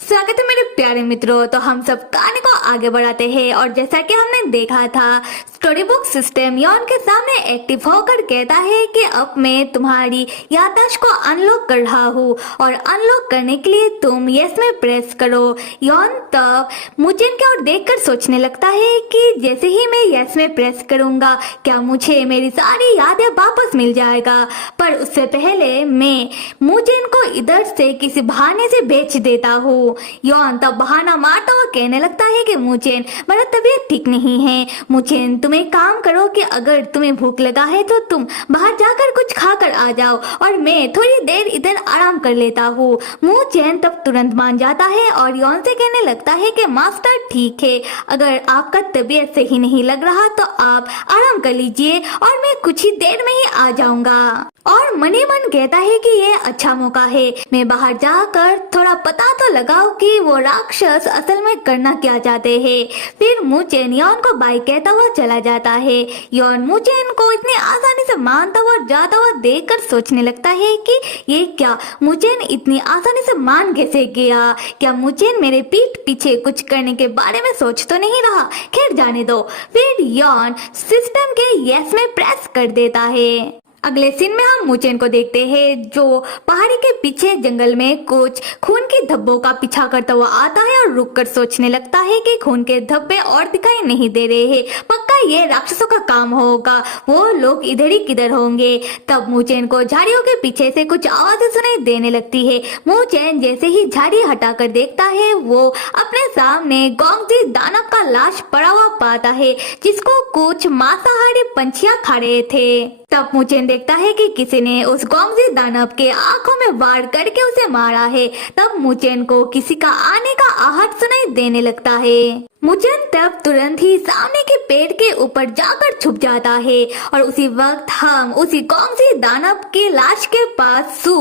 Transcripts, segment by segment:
स्वागत है मेरे प्यारे मित्रों। तो हम सब कहानी को आगे बढ़ाते हैं और जैसा कि हमने देखा था, स्टोरी बुक सिस्टम यौन के सामने एक्टिव होकर कहता है कि अब मैं तुम्हारी याददाश्त को अनलॉक कर रहा हूँ और अनलॉक करने के लिए तुम यस में प्रेस करो। यौन तब मुझे इनके ओर देखकर सोचने लगता है कि जैसे ही मैं यस में प्रेस करूंगा क्या मुझे मेरी सारी यादें वापस मिल जाएगा। पर उससे पहले मैं मुझे इनको इधर से किसी बहाने से बेच देता हूँ। यौन तब बहाना मारता हुआ कहने लगता है कि मुझे मेरा तबीयत ठीक नहीं है। मुझे तुम एक काम करो कि अगर तुम्हें भूख लगा है तो तुम बाहर जाकर कुछ खाकर आ जाओ और मैं थोड़ी देर इधर आराम कर लेता हूँ। मुझे तब तुरंत मान जाता है और यौन से कहने लगता है कि मास्टर ठीक है, अगर आपका तबीयत सही नहीं लग रहा तो आप आराम कर लीजिए और मैं कुछ ही देर में ही आ जाऊंगा। और मनी मन कहता है कि ये अच्छा मौका है, मैं बाहर जाकर थोड़ा पता तो लगाओ कि वो राक्षस असल में करना क्या चाहते हैं। फिर मुचेन यौन को बाय कहता हुआ चला जाता है। यौन मुचेन को इतनी आसानी से मानता हुआ जाता हुआ देखकर सोचने लगता है कि ये क्या, मुचेन इतनी आसानी से मान कैसे गया? क्या मुचेन मेरे पीठ पीछे कुछ करने के बारे में सोच तो नहीं रहा? खैर जाने दो। फिर यौन सिस्टम के यस में प्रेस कर देता है। अगले सीन में हम मुचेन को देखते हैं जो पहाड़ी के पीछे जंगल में कुछ खून के धब्बों का पीछा करता हुआ आता है और रुककर सोचने लगता है कि खून के धब्बे और दिखाई नहीं दे रहे हैं, पक्का ये राक्षसों का काम होगा, वो लोग इधर ही किधर होंगे। तब मुचेन को झाड़ियों के पीछे से कुछ आवाजें सुनाई देने लगती है। मुचेन जैसे ही झाड़ी हटाकर देखता है वो अपने सामने गोंगजी दानव का लाश पड़ा हुआ पाता है जिसको कुछ मांसाहारी पंछियां खा रहे थे। तब मुचेन देखता है कि किसी ने उस गोंगजी दानव के आंखों में वार करके उसे मारा है। तब मुचेन को किसी का आने का आहट सुनाई देने लगता है। मुचेन तब तुरंत ही सामने के पेड़ के ऊपर जाकर छुप जाता है और उसी वक्त हम उसी गोंगजी दानव के लाश के पास सू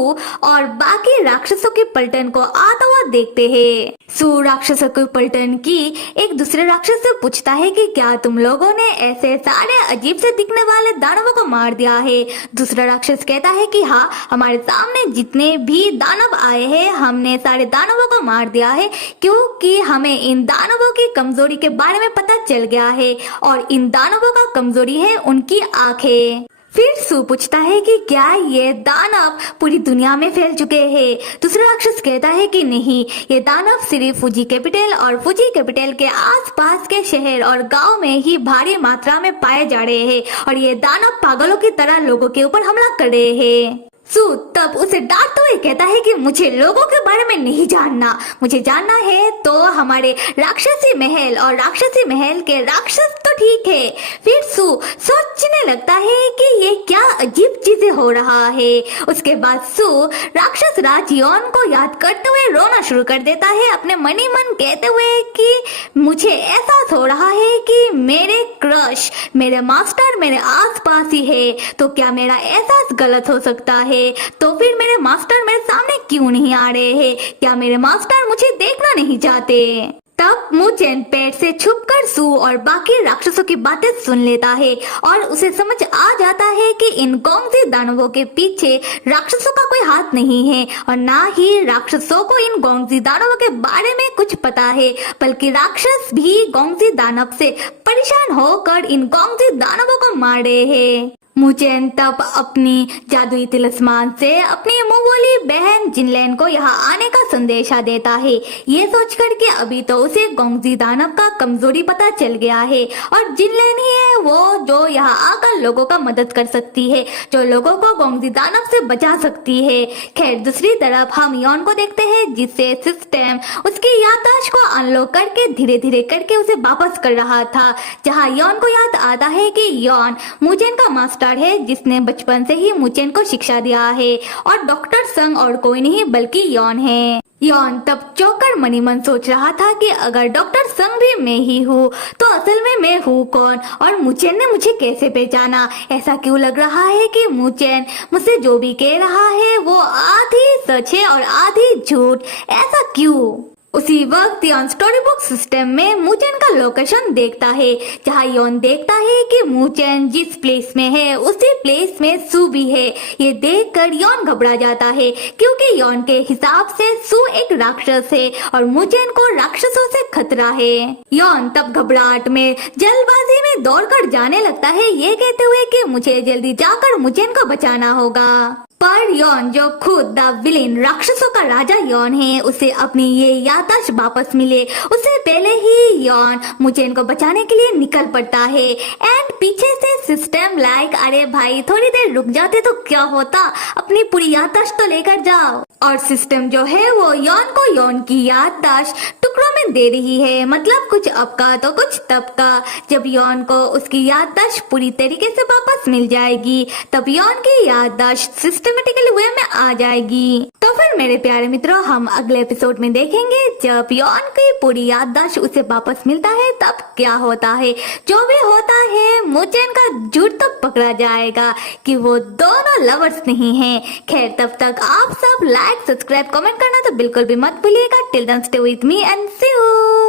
और बाकी राक्षसों के पलटन को आता हुआ देखते हैं। सू राक्षसों के पलटन की एक दूसरे राक्षस से पूछता है कि क्या तुम लोगों ने ऐसे सारे अजीब से दिखने वाले दानवों को मार दिया है? दूसरा राक्षस कहता है कि हाँ, हमारे सामने जितने भी दानव आए हैं हमने सारे दानवों को मार दिया है क्योंकि हमें इन दानवों की कमजोरी के बारे में पता चल गया है और इन दानवों का कमजोरी है उनकी आंखें। फिर सू पूछता है कि क्या ये दानव पूरी दुनिया में फैल चुके हैं? दूसरा राक्षस कहता है कि नहीं, ये दानव सिर्फ फुजी कैपिटल और फुजी कैपिटल के आसपास के शहर और गांव में ही भारी मात्रा में पाए जा रहे हैं और ये दानव पागलों की तरह लोगों के ऊपर हमला कर रहे हैं। सू तब उसे डांटते हुए कहता है कि मुझे लोगों के बारे में नहीं जानना, मुझे जानना है तो हमारे राक्षसी महल और राक्षसी महल के राक्षस तो ठीक है। फिर सू सोचने लगता है कि ये क्या अजीब चीजें हो रहा है। उसके बाद सू राक्षस राज यौन को याद करते हुए रोना शुरू कर देता है, अपने मनी मन कहते हुए कि मुझे एहसास हो रहा है कि मेरे क्रश, मेरे मास्टर मेरे आस पास ही है, तो क्या मेरा एहसास गलत हो सकता है? तो फिर मेरे मास्टर मेरे सामने क्यों नहीं आ रहे हैं? क्या मेरे मास्टर मुझे देखना नहीं चाहते? तब मुचेन पेड़ से छुपकर सू और बाकी राक्षसों की बातें सुन लेता है और उसे समझ आ जाता है कि इन गोंगजी दानवों के पीछे राक्षसों का कोई हाथ नहीं है और ना ही राक्षसों को इन गोंगजी दानवों के बारे में कुछ पता है, बल्कि राक्षस भी गोंगजी दानव से परेशान होकर इन गोंगजी दानवों को मार रहे हैं। मुचेन तब अपनी जादुई तिलिस्मान से अपनी मुंहबोली बहन जिनलैन को यहाँ आने का संदेशा देता है, ये सोचकर कि अभी तो उसे गोंगजी दानव का कमजोरी पता चल गया है और जिनलैन ही है वो जो यहाँ आकर लोगों का मदद कर सकती है, जो लोगों को गोंगजी दानव से बचा सकती है। खैर दूसरी तरफ हम यौन को देखते हैं जिससे सिस्टम उसकी याददाश्त को अनलॉक करके धीरे धीरे करके उसे वापस कर रहा था, जहाँ यौन को याद आता है कि यौन मुचेन का मास्टर है जिसने बचपन से ही मुचेन को शिक्षा दिया है और डॉक्टर संग और कोई नहीं बल्कि यौन है। यौन तब चौकर मनी मन सोच रहा था कि अगर डॉक्टर संग भी मैं ही हूँ तो असल में मैं हूँ कौन और मुचेन ने मुझे कैसे पहचाना? ऐसा क्यों लग रहा है कि मुचेन मुझसे जो भी कह रहा है वो आधी सच है और आधी झूठ? ऐसा क्यों? उसी वक्त यॉन स्टोरी बुक सिस्टम में मूचेन का लोकेशन देखता है, जहाँ यॉन देखता है कि मूचेन जिस प्लेस में है उसी प्लेस में सू भी है। ये देखकर यॉन घबरा जाता है, क्योंकि यॉन के हिसाब से सू एक राक्षस है और मूचेन को राक्षसों से खतरा है। यॉन तब घबराहट में जल्दबाजी में दौड़कर जाने लगता है, ये कहते हुए कि मुझे जल्दी जाकर मूचेन को बचाना होगा। पर यॉन, जो खुद द विलेन राक्षसों का राजा यॉन है, उसे अपनी ये याददाश्त वापस मिले उससे पहले ही यॉन मूचेन को बचाने के लिए निकल पड़ता है। एंड पीछे से सिस्टम लाइक, अरे भाई थोड़ी देर रुक जाते तो क्या होता, अपनी पूरी याददाश्त तो लेकर जाओ। और सिस्टम जो है वो यॉन को यॉन की याददाश्त टुकड़ों में दे रही है, मतलब कुछ अब का तो कुछ तब का। जब यॉन को उसकी याददाश्त पूरी तरीके से वापस मिल जाएगी, तब यॉन की याददाश्त सिस्टमेटिकली वे में आ जाएगी। तो फिर मेरे प्यारे मित्रों, हम अगले एपिसोड में देखेंगे जब यॉन की पूरी याददाश्त उसे वापस मिलता है तब क्या होता है। जो भी होता है, मूचेन का झूठ तो पकड़ा जाएगा कि वो दोनों लवर्स नहीं हैं। खैर, तब तक आप सब लाइक, सब्सक्राइब, कमेंट करना तो बिल्कुल भी मत भूलिएगा। Till then stay with me and see you.